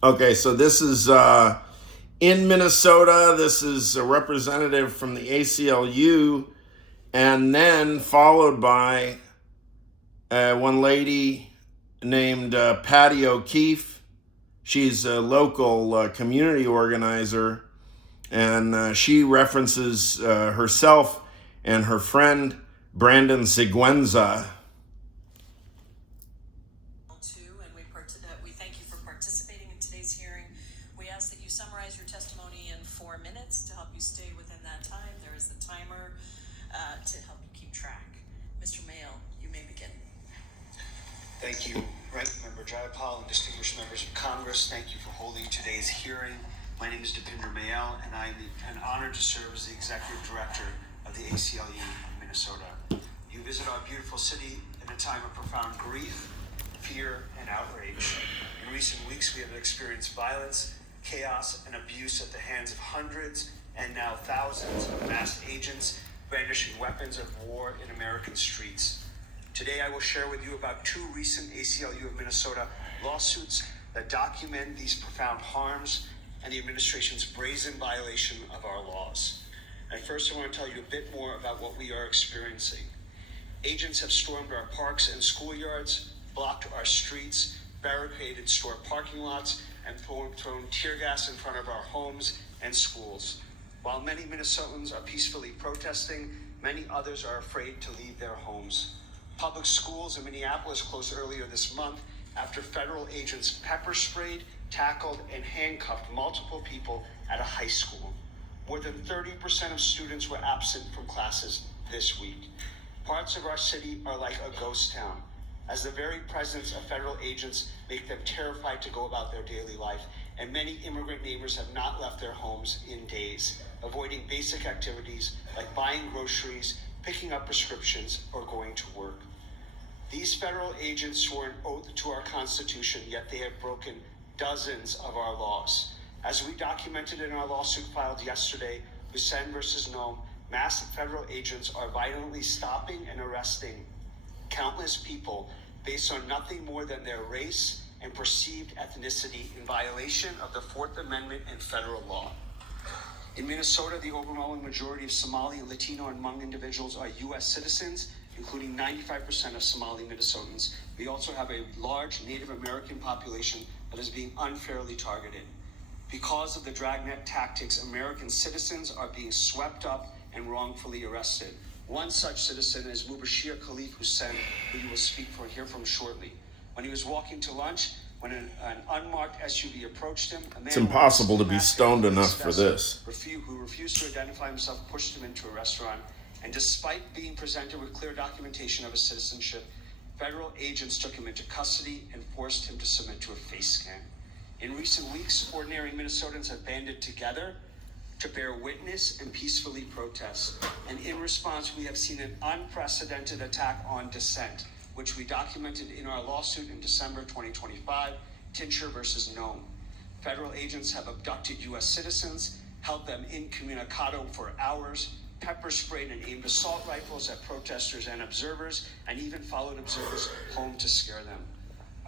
Okay, so this is in Minnesota. This is a representative from the ACLU, and then followed by one lady named Patty O'Keefe. She's a local community organizer, and she references herself and her friend Brandon Siguenza. We thank you for participating in today's hearing. We ask that you summarize your testimony in 4 minutes to help you stay within that time. There is the timer to help you keep track. Mr. Mayo, you may begin. Thank you, Ranking Member Jayapal and distinguished members of Congress. Thank you for holding today's hearing. My name is Deepinder Mayal, and I am an honor to serve as the Executive Director of the ACLU of Minnesota. You visit our beautiful city in a time of profound grief, fear, and outrage. In recent weeks, we have experienced violence, chaos, and abuse at the hands of hundreds and now thousands of masked agents brandishing weapons of war in American streets. Today, I will share with you about 2 recent ACLU of Minnesota lawsuits that document these profound harms and the administration's brazen violation of our laws. And first, I want to tell you a bit more about what we are experiencing. Agents have stormed our parks and schoolyards, blocked our streets, barricaded store parking lots, and thrown tear gas in front of our homes and schools. While many Minnesotans are peacefully protesting, many others are afraid to leave their homes. Public schools in Minneapolis closed earlier this month after federal agents pepper sprayed, tackled, and handcuffed multiple people at a high school. More than 30% of students were absent from classes this week. Parts of our city are like a ghost town, as the very presence of federal agents make them terrified to go about their daily life, and many immigrant neighbors have not left their homes in days, avoiding basic activities like buying groceries, picking up prescriptions, or going to work. These federal agents swore an oath to our Constitution, yet they have broken dozens of our laws. As we documented in our lawsuit filed yesterday, Hussein versus Noam, masked federal agents are violently stopping and arresting countless people based on nothing more than their race and perceived ethnicity in violation of the 4th Amendment and federal law. In Minnesota, the overwhelming majority of Somali, Latino, and Hmong individuals are U.S. citizens, including 95% of Somali Minnesotans. We also have a large Native American population that is being unfairly targeted. Because of the dragnet tactics, American citizens are being swept up and wrongfully arrested. One such citizen is Mubashir Khalif Hussein, who you will hear from shortly. When he was walking to lunch, when an unmarked SUV approached him, a man It's impossible to be stoned enough for this. Who refused to identify himself pushed him into a restaurant. And despite being presented with clear documentation of his citizenship, federal agents took him into custody and forced him to submit to a face scan. In recent weeks, ordinary Minnesotans have banded together to bear witness and peacefully protest. And in response, we have seen an unprecedented attack on dissent, which we documented in our lawsuit in December 2025, Tincher versus Noam. Federal agents have abducted U.S. citizens, held them incommunicado for hours, pepper sprayed and aimed assault rifles at protesters and observers, and even followed observers home to scare them.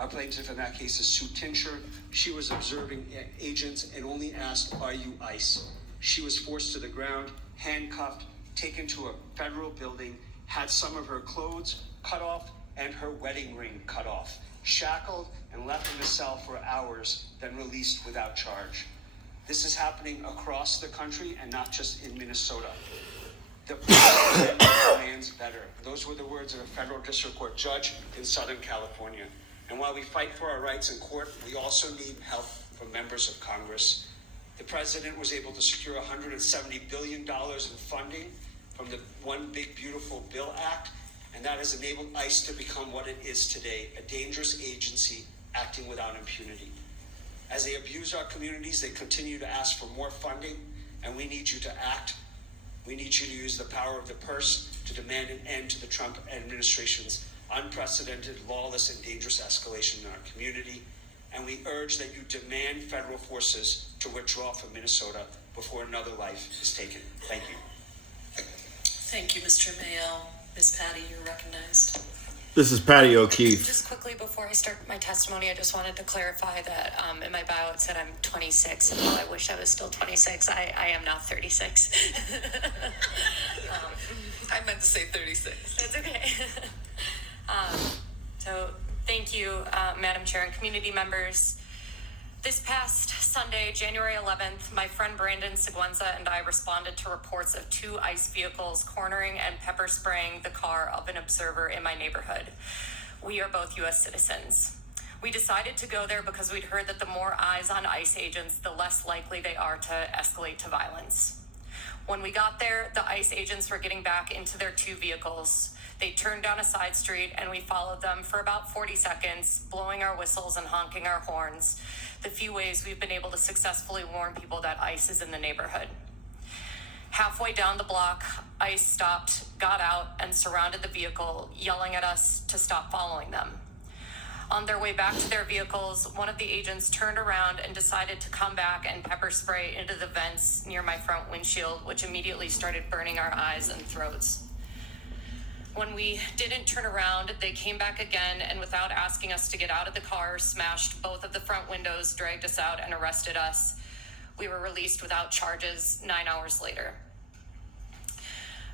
Our plaintiff in that case is Sue Tincher. She was observing agents and only asked, "Are you ICE?" She was forced to the ground, handcuffed, taken to a federal building, had some of her clothes cut off and her wedding ring cut off, shackled and left in a cell for hours, then released without charge. This is happening across the country and not just in Minnesota. The president demands better. Those were the words of a federal district court judge in Southern California. And while we fight for our rights in court, we also need help from members of Congress. The president was able to secure $170 billion in funding from the One Big Beautiful Bill Act, and that has enabled ICE to become what it is today, a dangerous agency acting without impunity. As they abuse our communities, they continue to ask for more funding, and we need you to act. We need you to use the power of the purse to demand an end to the Trump administration's unprecedented, lawless, and dangerous escalation in our community. And we urge that you demand federal forces to withdraw from Minnesota before another life is taken. Thank you. Thank you, Mr. Mayal. Ms. Patty, you're recognized. This is Patty O'Keefe. Just quickly before I start my testimony, I just wanted to clarify that in my bio it said I'm 26, and while I wish I was still 26, I am now 36. I meant to say 36. That's okay. So thank you, Madam Chair and community members. This past Sunday, January 11th, my friend Brandon Seguenza and I responded to reports of 2 ICE vehicles cornering and pepper spraying the car of an observer in my neighborhood. We are both U.S. citizens. We decided to go there because we'd heard that the more eyes on ICE agents, the less likely they are to escalate to violence. When we got there, the ICE agents were getting back into their 2 vehicles. They turned down a side street and we followed them for about 40 seconds, blowing our whistles and honking our horns, the few ways we've been able to successfully warn people that ICE is in the neighborhood. Halfway down the block, ICE stopped, got out, and surrounded the vehicle, yelling at us to stop following them. On their way back to their vehicles, one of the agents turned around and decided to come back and pepper spray into the vents near my front windshield, which immediately started burning our eyes and throats. When we didn't turn around, they came back again and without asking us to get out of the car, smashed both of the front windows, dragged us out, and arrested us. We were released without charges 9 hours later.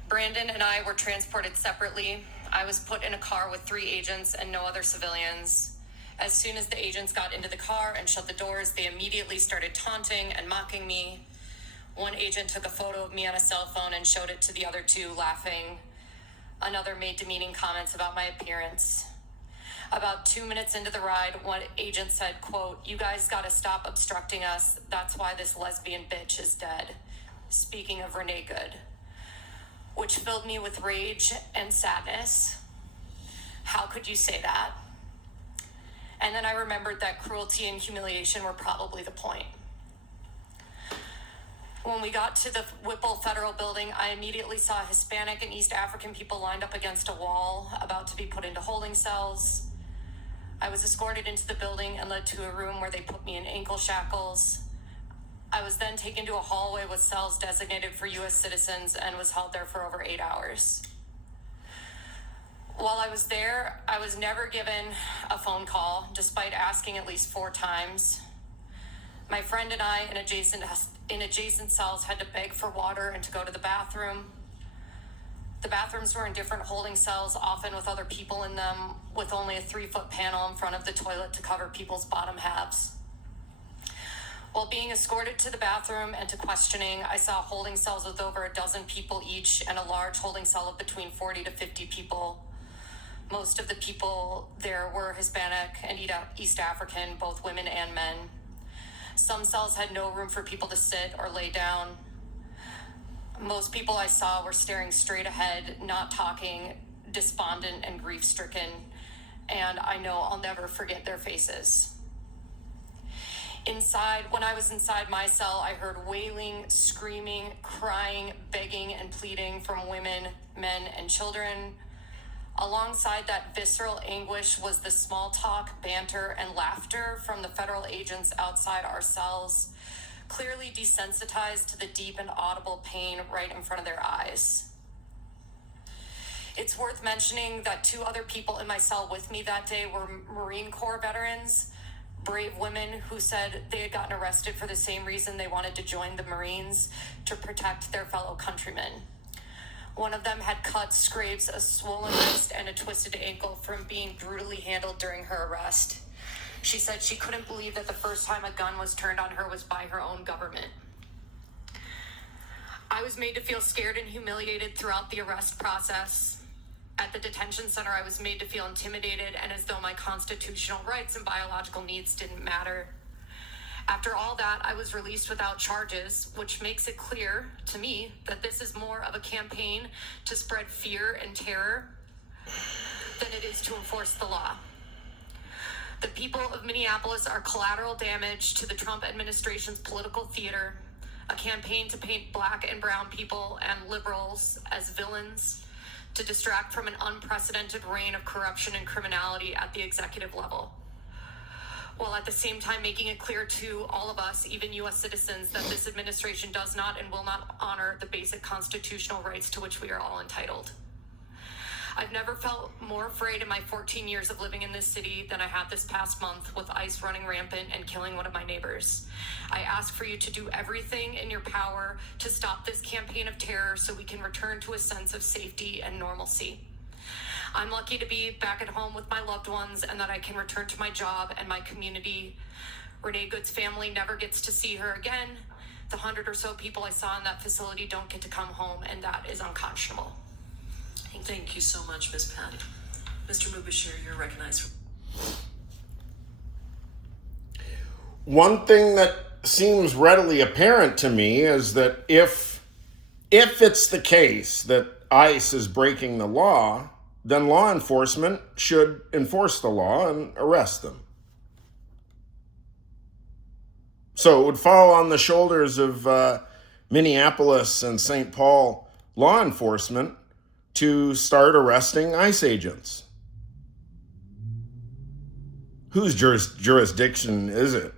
Brandon and I were transported separately. I was put in a car with 3 agents and no other civilians. As soon as the agents got into the car and shut the doors, they immediately started taunting and mocking me. One agent took a photo of me on a cell phone and showed it to the other 2, laughing. Another made demeaning comments about my appearance. About 2 minutes into the ride, one agent said, quote, "You guys gotta stop obstructing us. That's why this lesbian bitch is dead." Speaking of Renee Good, which filled me with rage and sadness. How could you say that? And then I remembered that cruelty and humiliation were probably the point. When we got to the Whipple Federal Building, I immediately saw Hispanic and East African people lined up against a wall, about to be put into holding cells. I was escorted into the building and led to a room where they put me in ankle shackles. I was then taken to a hallway with cells designated for U.S. citizens and was held there for over 8 hours. While I was there, I was never given a phone call, despite asking at least 4 times. My friend and I in adjacent cells had to beg for water and to go to the bathroom. The bathrooms were in different holding cells, often with other people in them, with only a 3-foot panel in front of the toilet to cover people's bottom halves. While being escorted to the bathroom and to questioning, I saw holding cells with over a dozen people each and a large holding cell of between 40 to 50 people. Most of the people there were Hispanic and East African, both women and men. Some cells had no room for people to sit or lay down. Most people I saw were staring straight ahead, not talking, despondent and grief-stricken, and I know I'll never forget their faces. When I was inside my cell, I heard wailing, screaming, crying, begging, and pleading from women, men, and children. Alongside that visceral anguish was the small talk, banter, and laughter from the federal agents outside our cells, clearly desensitized to the deep and audible pain right in front of their eyes. It's worth mentioning that 2 other people in my cell with me that day were Marine Corps veterans, brave women who said they had gotten arrested for the same reason they wanted to join the Marines, to protect their fellow countrymen. One of them had cuts, scrapes, a swollen wrist, and a twisted ankle from being brutally handled during her arrest. She said she couldn't believe that the first time a gun was turned on her was by her own government. I was made to feel scared and humiliated throughout the arrest process. At the detention center, I was made to feel intimidated and as though my constitutional rights and biological needs didn't matter. After all that, I was released without charges, which makes it clear to me that this is more of a campaign to spread fear and terror than it is to enforce the law. The people of Minneapolis are collateral damage to the Trump administration's political theater, a campaign to paint Black and brown people and liberals as villains, to distract from an unprecedented reign of corruption and criminality at the executive level, while at the same time making it clear to all of us, even U.S. citizens, that this administration does not and will not honor the basic constitutional rights to which we are all entitled. I've never felt more afraid in my 14 years of living in this city than I had this past month with ICE running rampant and killing one of my neighbors. I ask for you to do everything in your power to stop this campaign of terror so we can return to a sense of safety and normalcy. I'm lucky to be back at home with my loved ones and that I can return to my job and my community. Renee Good's family never gets to see her again. The 100 or so people I saw in that facility don't get to come home, and that is unconscionable. Thank you so much, Ms. Patty. Mr. Mubashir, you're recognized. One thing that seems readily apparent to me is that if it's the case that ICE is breaking the law, then law enforcement should enforce the law and arrest them. So it would fall on the shoulders of Minneapolis and St. Paul law enforcement to start arresting ICE agents. Whose jurisdiction is it